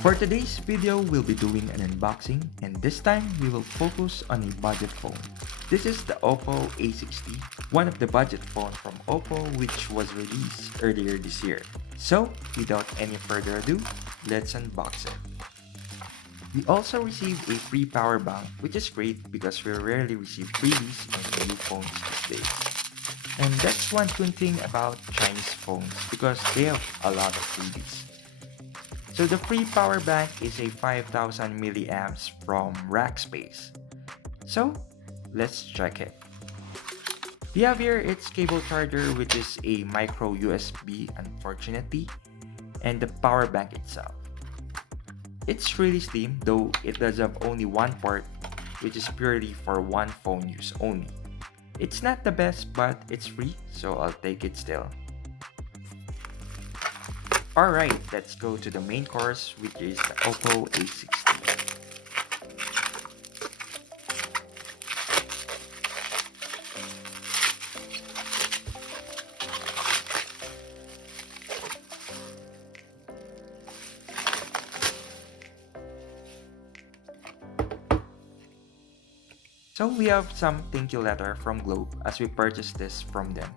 For today's video, we'll be doing an unboxing, and this time we will focus on a budget phone. This is the Oppo A60, one of the budget phones from Oppo which was released earlier this year. So, without any further ado, let's unbox it. We also received a free power bank, which is great because we rarely receive freebies in new phones these days. And that's one good thing about Chinese phones because they have a lot of freebies. So the free power bank is a 5000 milliamps from Rackspace. So let's check it. We have here its cable charger, which is a micro USB unfortunately, and the power bank itself. It's really slim, though it does have only one port, which is purely for one phone use only. It's not the best, but it's free, so I'll take it still. Alright, let's go to the main course, which is the Oppo A60. So we have some thank you letter from Globe as we purchased this from them.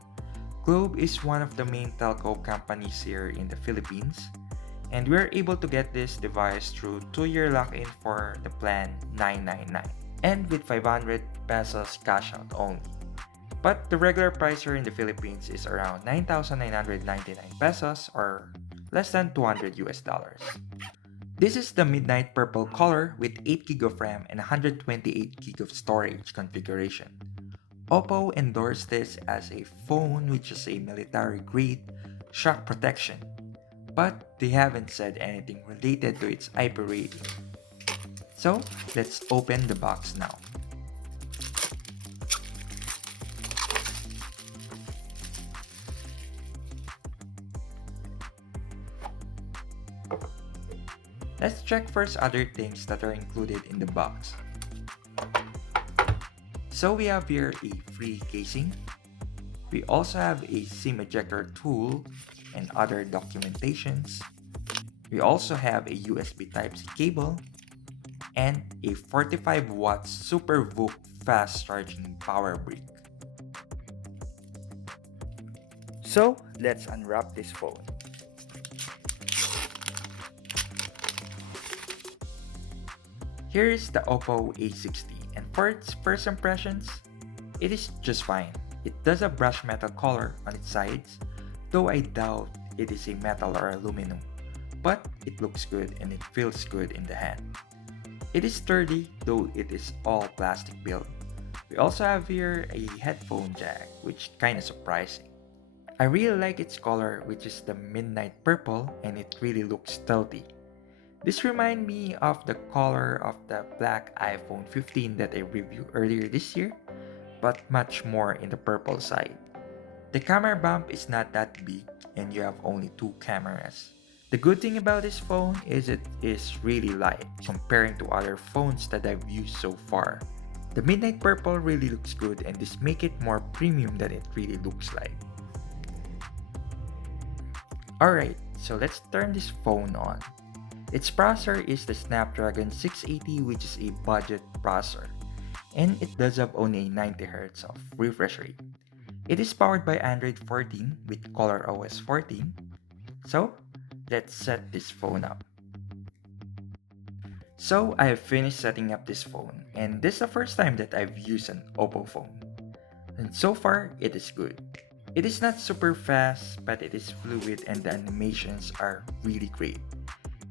Globe is one of the main telco companies here in the Philippines, and we're able to get this device through 2-year lock-in for the plan 999 and with 500 pesos cash out only. But the regular price here in the Philippines is around 9,999 pesos or less than $200 US. This is the midnight purple color with 8GB of RAM and 128GB of storage configuration. Oppo endorsed this as a phone which is a military-grade shock protection, but they haven't said anything related to its IP rating. So let's open the box now. Let's check first other things that are included in the box. So we have here a free casing. We also have a SIM ejector tool and other documentations. We also have a USB Type-C cable and a 45 watt Super VOOC fast charging power brick. So let's unwrap this phone. Here is the Oppo A60, and for its first impressions, it is just fine. It does have brushed metal color on its sides, though I doubt it is a metal or aluminum, but it looks good and it feels good in the hand. It is sturdy, though it is all plastic build. We also have here a headphone jack, which kinda surprising. I really like its color, which is the midnight purple, and it really looks stealthy. This reminds me of the color of the black iPhone 15 that I reviewed earlier this year, but much more in the purple side. The camera bump is not that big and you have only 2 cameras. The good thing about this phone is it is really light comparing to other phones that I've used so far. The midnight purple really looks good and this makes it more premium than it really looks like. Alright, so let's turn this phone on. Its processor is the Snapdragon 680, which is a budget processor, and it does have only 90Hz of refresh rate. It is powered by Android 14 with ColorOS 14. So let's set this phone up. So I have finished setting up this phone, and this is the first time that I've used an Oppo phone. And so far, it is good. It is not super fast, but it is fluid and the animations are really great.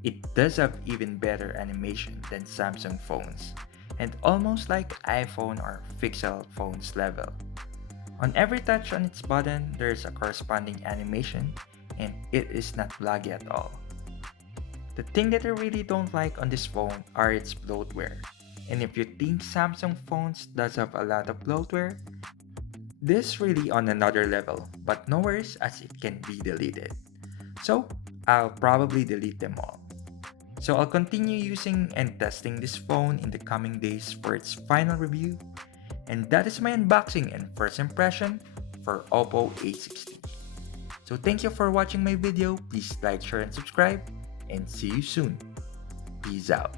It does have even better animation than Samsung phones, and almost like iPhone or Pixel phones level. On every touch on its button, there's a corresponding animation, and it is not laggy at all. The thing that I really don't like on this phone are its bloatware, and if you think Samsung phones does have a lot of bloatware, this really on another level, but no worries as it can be deleted. So I'll probably delete them all. So I'll continue using and testing this phone in the coming days for its final review. And that is my unboxing and first impression for Oppo A60. So thank you for watching my video. Please like, share, and subscribe. And see you soon. Peace out.